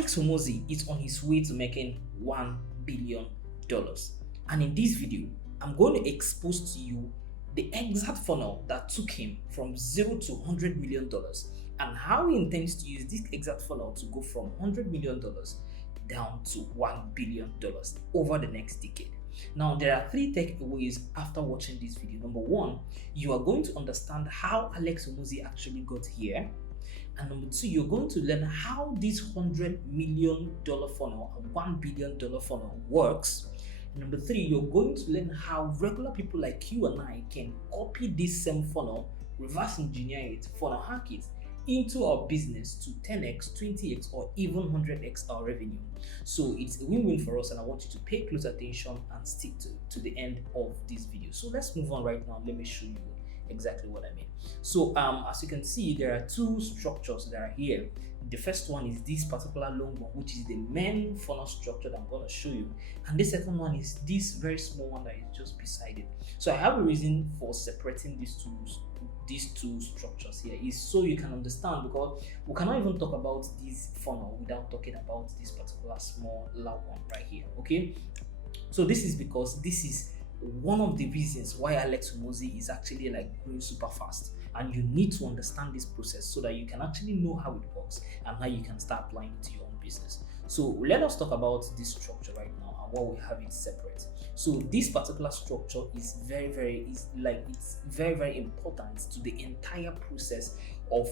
Alex Hormozi is on his way to making $1 billion. And in this video, I'm going to expose to you the exact funnel that took him from zero to $100 million and how he intends to use this exact funnel to go from $100 million down to $1 billion over the next decade. Now, there are three takeaways after watching this video. Number one, you are going to understand how Alex Hormozi actually got here. And number two, you're going to learn how this $100 million funnel and $1 billion funnel works. And number three, you're going to learn how regular people like you and I can copy this same funnel, reverse engineer it, funnel hack it into our business to 10x, 20x, or even 100x our revenue. So it's a win-win for us, and I want you to pay close attention and stick to the end of this video. So let's move on right now. Let me show you exactly what I mean. So as you can see, there are two structures that are here. The first one is this particular long one, which is the main funnel structure that I'm going to show you, and the second one is this very small one that is just beside it. So I have a reason for separating these two structures here, is so you can understand, because we cannot even talk about this funnel without talking about this particular small loud one right here. Okay, so this is because this is one of the reasons why Alex Hormozi is actually like growing super fast, and you need to understand this process so that you can actually know how it works and how you can start applying it to your own business. So let us talk about this structure right now and what we have it separate. So this particular structure is very important to the entire process of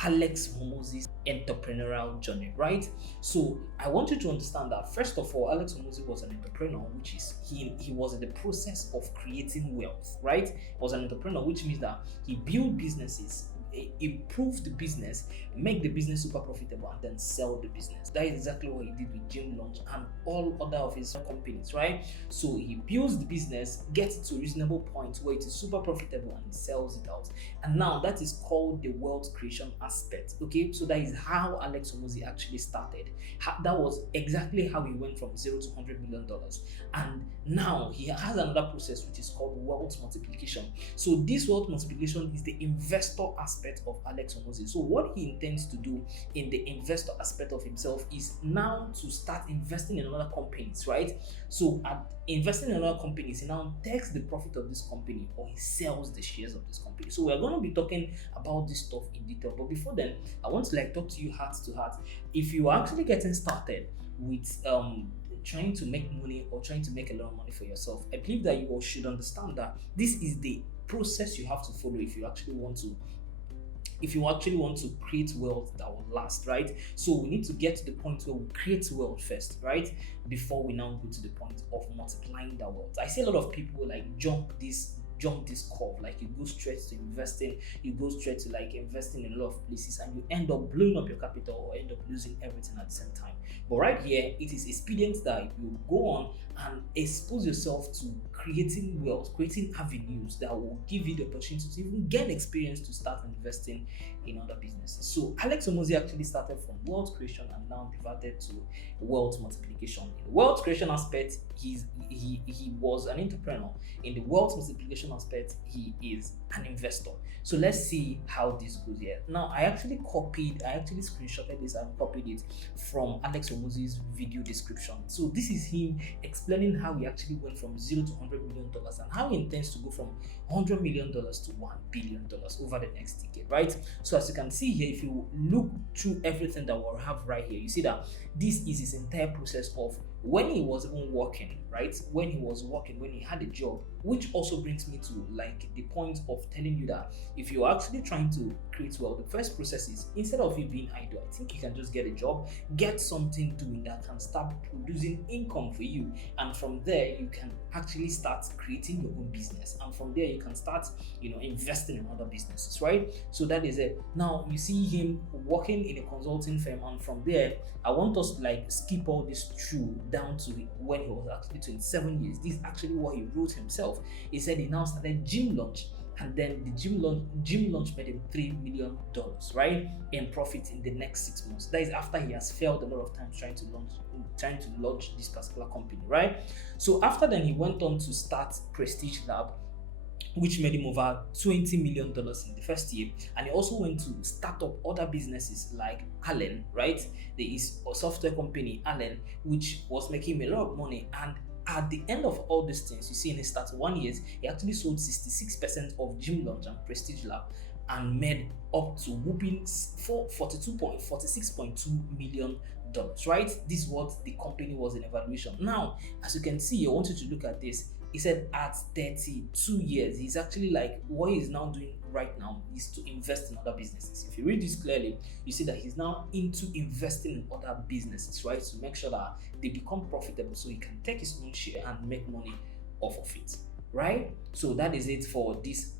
Alex Hormozi's entrepreneurial journey, right? So I want you to understand that first of all, Alex Hormozi was an entrepreneur, which is he was in the process of creating wealth, right? He was an entrepreneur, which means that he built businesses, improve the business, make the business super profitable, and then sell the business. That is exactly what he did with Gym Launch and all other of his companies, right? So he builds the business, gets it to a reasonable point where it is super profitable, and sells it out. And now that is called the wealth creation aspect. Okay, so that is how Alex Hormozi actually started. That was exactly how he went from zero to $100 million. And now he has another process which is called wealth multiplication. So this wealth multiplication is the investor aspect of Alex Hormozi. So what he intends to do in the investor aspect of himself is now to start investing in other companies, right? So at investing in other companies, he now takes the profit of this company or he sells the shares of this company. So we're going to be talking about this stuff in detail. But before then, I want to talk to you heart to heart. If you are actually getting started with trying to make money or trying to make a lot of money for yourself, I believe that you all should understand that this is the process you have to follow if you actually want to create wealth that will last, right? So we need to get to the point where we create wealth first, right? Before we now go to the point of multiplying that wealth. I see a lot of people jump this curve, you go straight to investing, you go straight to investing in a lot of places, and you end up blowing up your capital or end up losing everything at the same time. But right here, it is expedient that you go on and expose yourself to creating wealth, creating avenues that will give you the opportunity to even gain experience to start investing in other businesses. So Alex Hormozi actually started from wealth creation and now pivoted to wealth multiplication. In the wealth creation aspect, he was an entrepreneur. In the wealth multiplication aspect, he is an investor. So let's see how this goes here. Now, I actually screenshotted this and copied it from Alex Hormozi's video description. So this is him explaining how he actually went from zero to $100 million and how he intends to go from $100 million to $1 billion over the next decade, right? So as you can see here, if you look through everything that we have right here, you see that this is his entire process of when he was even working, right? When he had a job, which also brings me to the point of telling you that if you're actually trying to create wealth, the first process is, instead of you being idle, I think you can just get a job, get something doing that can start producing income for you, and from there you can actually start creating your own business, and from there you can start investing in other businesses, right? So that is it. Now you see him working in a consulting firm, and from there I want us to skip all this through down to when he was actually 27 years. This is actually what he wrote himself. He said he now started Gym Launch, and then the Gym Launch made him $3 million, right, in profit in the next 6 months. That is after he has failed a lot of times trying to launch this particular company, right? So after then, he went on to start Prestige Lab, which made him over $20 million in the first year. And he also went to start up other businesses like Allen, right? There is a software company, Allen, which was making him a lot of money. And at the end of all these things, you see in his start 1 year, he actually sold 66% of Gym Launch and Prestige Lab and made up to whooping 46.2 million dollars, right? This is what the company was in evaluation. Now, as you can see, I want you to look at this. He said at 32 years, he's actually like, what he's now doing right now is to invest in other businesses. If you read this clearly, you see that he's now into investing in other businesses, right? To make sure that they become profitable so he can take his own share and make money off of it, right? So that is it for this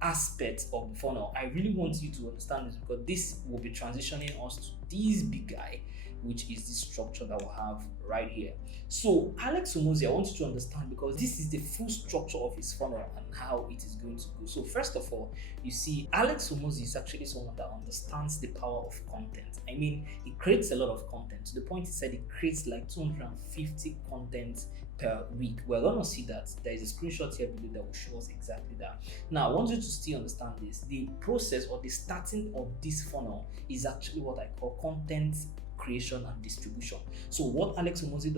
aspect of the funnel. I really want you to understand this because this will be transitioning us to this big guy, which is the structure that we have right here. So Alex Hormozi, I want you to understand because this is the full structure of his funnel and how it is going to go. So first of all, you see Alex Hormozi is actually someone that understands the power of content. I mean, he creates a lot of content to the point he said he creates like 250 content per week. We're gonna see that there is a screenshot here below that will show us exactly that. Now I want you to still understand this. The process or the starting of this funnel is actually what I call content creation and distribution. So what Alex Hormozi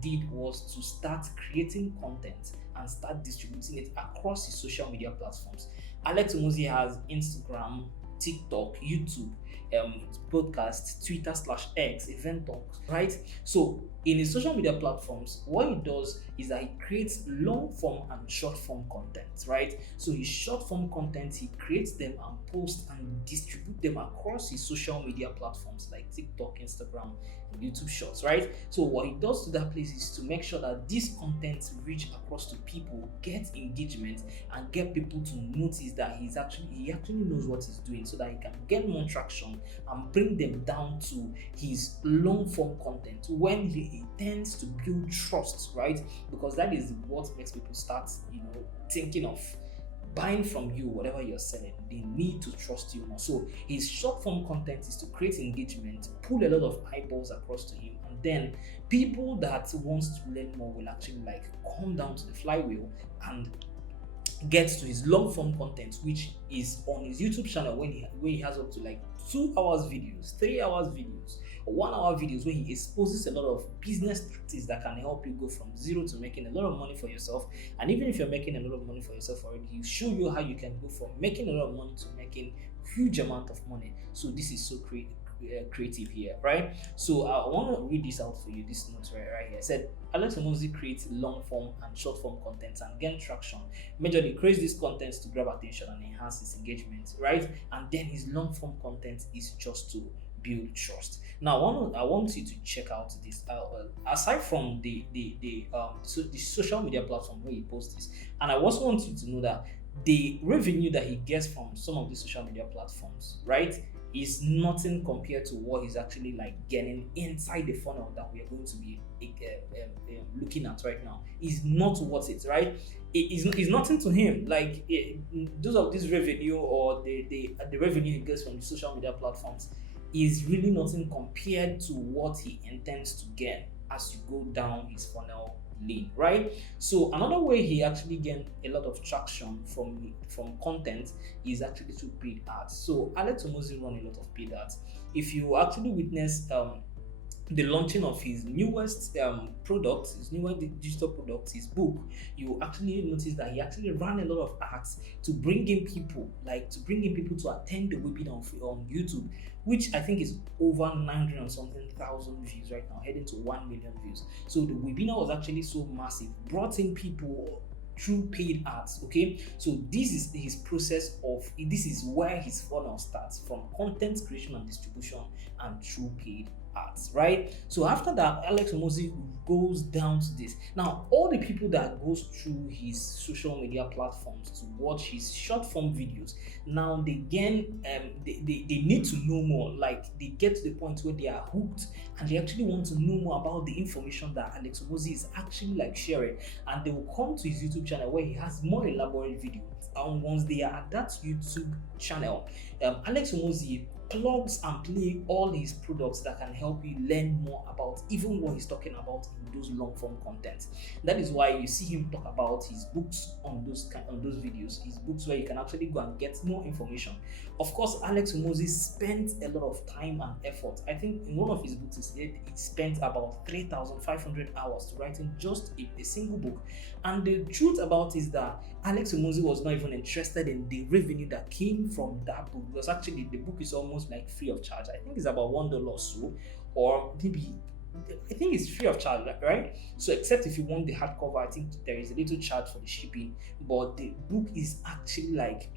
did was to start creating content and start distributing it across his social media platforms. Alex Hormozi has Instagram, TikTok, YouTube, podcast, Twitter/X, Event Talks, right? So in his social media platforms, what he does is that he creates long form and short form content, right? So his short form content, he creates them and posts and distribute them across his social media platforms like TikTok, Instagram, and YouTube Shorts, right? So what he does to that place is to make sure that this content reach across to people, get engagement, and get people to notice that he actually knows what he's doing, so that he can get more traction and bring them down to his long form content when he tends to build trust, right? Because that is what makes people start, thinking of buying from you whatever you're selling. They need to trust you more. So his short form content is to create engagement, pull a lot of eyeballs across to him, and then people that wants to learn more will actually like come down to the flywheel and get to his long form content, which is on his YouTube channel when he has up to like 2 hours videos, 3 hours videos, 1 hour videos, where he exposes a lot of business tactics that can help you go from zero to making a lot of money for yourself. And even if you're making a lot of money for yourself already, he'll show you how you can go from making a lot of money to making huge amount of money. So this is so creative here, right? So I want to read this out for you, this note right here. It said Alex Hormozi creates long form and short form content and gain traction. Majorly creates these contents to grab attention and enhance his engagement, right? And then his long form content is just to build trust. Now I want you to check out this. Aside from the social media platform where he posts this, and I also want you to know that the revenue that he gets from some of the social media platforms, right, is nothing compared to what he's actually like getting inside the funnel that we are going to be looking at right now. Is not worth it, right? It's nothing to him. Like those of this revenue or the revenue he gets from the social media platforms is really nothing compared to what he intends to get as you go down his funnel lane, right? So another way he actually gained a lot of traction from content is actually through paid ads. So Alex Hormozi run a lot of paid ads. If you actually witness the launching of his newest product, his newest digital product, his book, you actually notice that he actually ran a lot of ads to bring in people to attend the webinar on YouTube, which I think is over 900 and something thousand views right now, heading to 1 million views. So the webinar was actually so massive, brought in people through paid ads. Okay, so this is his process this is where his funnel starts, from content creation and distribution and through paid ads, right? So after that, Alex Hormozi goes down to this. Now, all the people that goes through his social media platforms to watch his short form videos, now they gain they need to know more. Like they get to the point where they are hooked and they actually want to know more about the information that Alex Hormozi is actually like sharing, and they will come to his YouTube channel where he has more elaborate videos. And once they are at that YouTube channel, Alex Hormozi plugs and play all his products that can help you learn more about even what he's talking about in those long form content. That is why you see him talk about his books on those videos, his books where you can actually go and get more information. Of course, Alex Hormozi spent a lot of time and effort. I think in one of his books, he spent about 3,500 hours to writing just a single book. And the truth about it is that Alex Hormozi was not even interested in the revenue that came from that book, because actually the book is almost like free of charge. I think it's about $1 or so, or maybe I think it's free of charge, right? So except if you want the hardcover, I think there is a little charge for the shipping. But the book is actually like,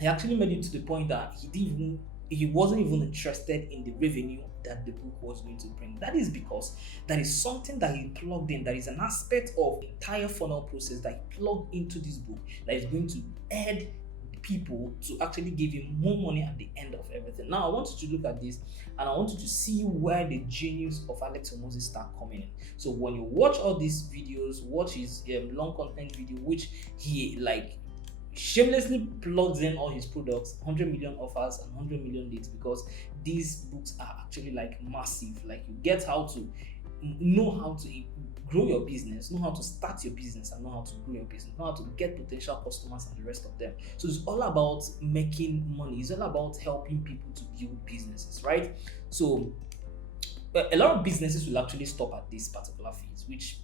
he actually made it to the point that he wasn't even interested in the revenue that the book was going to bring. That is because that is something that he plugged in. That is an aspect of the entire funnel process that he plugged into this book that is going to add people to actually give him more money at the end of everything. Now, I want you to look at this and I want you to see where the genius of Alex Hormozi start coming in. So when you watch all these videos, watch his long content video, which he like shamelessly plugs in all his products, 100 million offers and 100 million leads, because these books are actually like massive. Like, you get how to know how to grow your business, know how to start your business, and know how to grow your business, know how to get potential customers and the rest of them. So it's all about making money. It's all about helping people to build businesses, right? So a lot of businesses will actually stop at this particular phase, which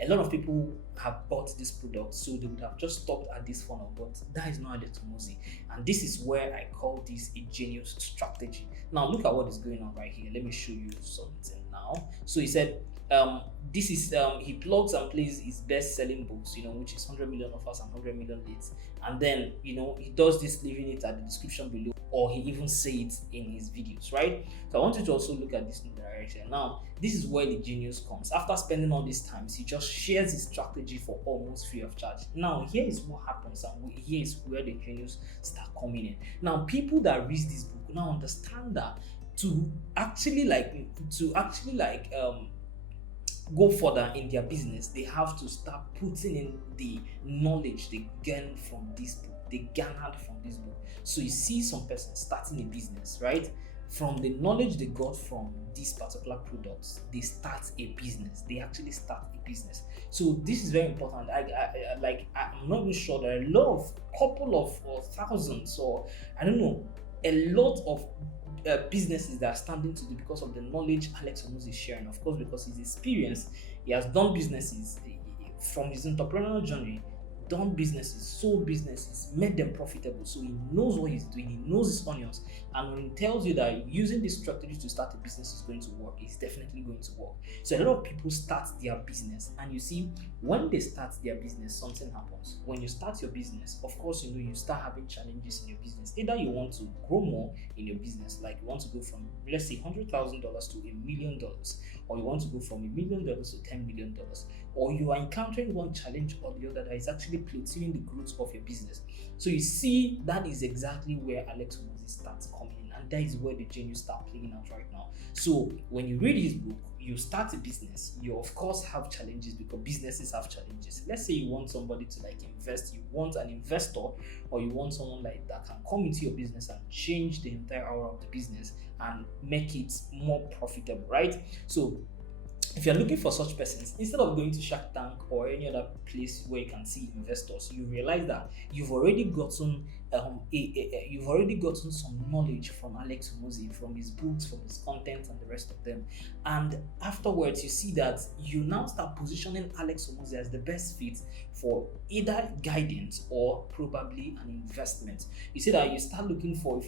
a lot of people have bought this product, so they would have just stopped at this funnel. But that is not Alex Hormozi, and this is where I call this a genius strategy. Now look at what is going on right here. Let me show you something now. So he said, this is he plugs and plays his best-selling books, which is 100 million offers and 100 million leads, and then he does this, leaving it at the description below, or he even say it in his videos, right? So I want you to also look at this new direction. Now, this is where the genius comes. After spending all these times, he just shares his strategy for almost free of charge. Now, here is what happens, and here is where the genius start coming in. Now, people that read this book now understand that to actually go further in their business, they have to start putting in the knowledge they gain from this book, they garnered from this book. So you see some person starting a business, right? From the knowledge they got from these particular products, they start a business. They actually start a business. So this is very important. I'm not really sure. There are a lot of couple of or thousands, or I don't know, a lot of businesses that are standing today because of the knowledge Alex Hormozi is sharing. Of course, because his experience, he has done businesses from his entrepreneurial journey, done businesses, sold businesses, made them profitable. So he knows what he's doing, he knows his onions. And when he tells you that using this strategy to start a business is going to work, it's definitely going to work. So a lot of people start their business, and you see, when they start their business, something happens. When you start your business, of course, you start having challenges in your business. Either you want to grow more in your business, like you want to go from, let's say, $100,000 to $1 million, or you want to go from $1 million to $10 million, or you are encountering one challenge or the other that is actually plateauing the growth of your business. So you see, that is exactly where Alex Hormozi starts coming in, and that is where the genius start playing out right now. So when you read his book, you start a business, you of course have challenges, because businesses have challenges. Let's say you want somebody to invest, you want an investor, or you want someone like that can come into your business and change the entire hour of the business and make it more profitable, right? So if you're looking for such persons, instead of going to Shark Tank or any other place where you can see investors, you realize that you've already gotten some knowledge from Alex Hormozi, from his books, from his content, and the rest of them. And afterwards, you see that you now start positioning Alex Hormozi as the best fit for either guidance or probably an investment. You see that if you start looking for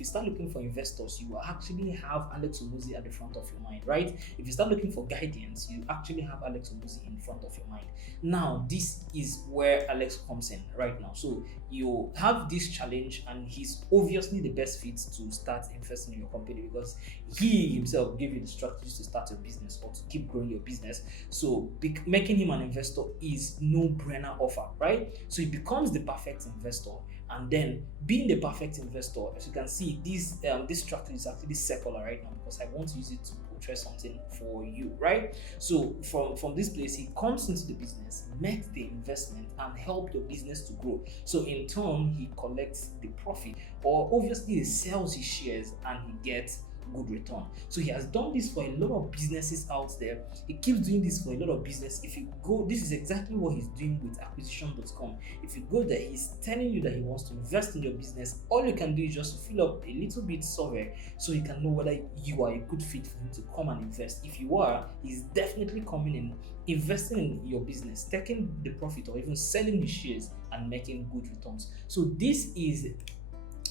investors, you will actually have Alex Hormozi at the front of your mind, right? If you start looking for guidance, you actually have Alex Hormozi in front of your mind. Now, this is where Alex comes in right now. So you have this challenge, and he's obviously the best fit to start investing in your company, because he himself gave you the strategies to start your business or to keep growing your business. So making him an investor is no-brainer offer, right? So he becomes the perfect investor. And then, being the perfect investor, as you can see, this strategy is actually secular right now, because I want to use it to portray something for you, right? So from this place, he comes into the business, makes the investment, and help your business to grow. So in turn, he collects the profit, or obviously he sells his shares and he gets good return. So he has done this for a lot of businesses out there. He keeps doing this for a lot of business. If you go, this is exactly what he's doing with acquisition.com. If you go there, he's telling you that he wants to invest in your business. All you can do is just fill up a little bit survey so he can know whether you are a good fit for him to come and invest. If you are, he's definitely coming in, investing in your business, taking the profit, or even selling the shares and making good returns. So this is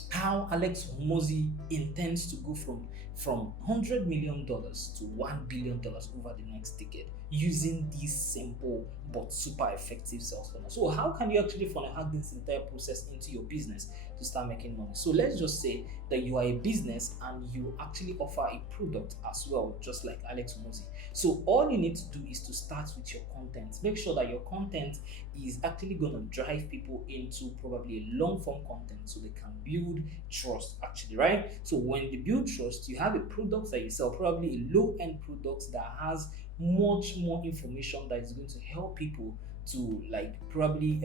how Alex Hormozi intends to go from $100 million to $1 billion over the next decade using this simple but super effective sales funnel. So how can you actually funnel hack this entire process into your business to start making money? So let's just say that you are a business and you actually offer a product as well, just like Alex Hormozi. So all you need to do is to start with your content. Make sure that your content is actually going to drive people into probably a long form content so they can build trust actually, right? So when they build trust, you have a product that you sell, probably a low end product that has much more information that is going to help people to like probably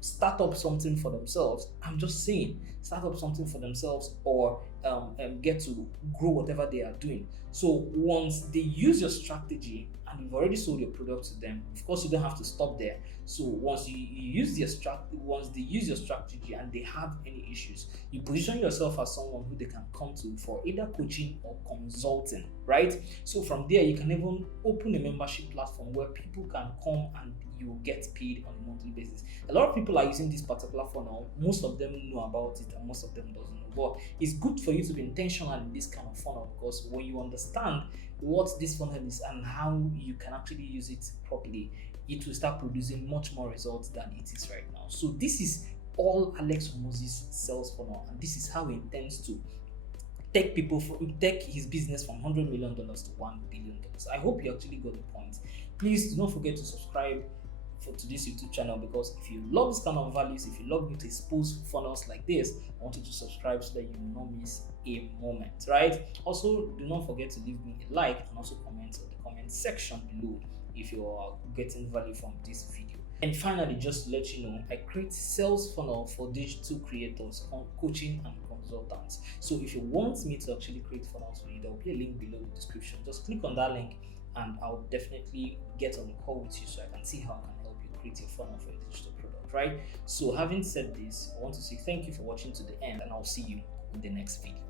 start up something for themselves. I'm just saying, start up something for themselves, or get to grow whatever they are doing. So once they use your strategy and you've already sold your product to them, of course you don't have to stop there. So once you use once they use your strategy and they have any issues, you position yourself as someone who they can come to for either coaching or consulting, right? So from there, you can even open a membership platform where people can come and you will get paid on a monthly basis. A lot of people are using this particular funnel. Most of them know about it and most of them doesn't know. But it's good for you to be intentional in this kind of funnel, because when you understand what this funnel is and how you can actually use it properly, it will start producing much more results than it is right now. So this is all Alex Hormozi's sales funnel, and this is how he intends to take his business from $100 million to $1 billion. I hope you actually got the point. Please do not forget to subscribe to this YouTube channel, because if you love this kind of values, if you love me to expose funnels like this, I want you to subscribe so that you will not miss a moment, right? Also, do not forget to leave me a like and also comment in the comment section below if you are getting value from this video. And finally, just to let you know, I create sales funnel for digital creators on coaching and consultants. So if you want me to actually create funnels for you, there will be a link below the description. Just click on that link and I'll definitely get on a call with you so I can see how I can help you create a funnel for your digital product, right? So having said this, I want to say thank you for watching to the end, and I'll see you in the next video.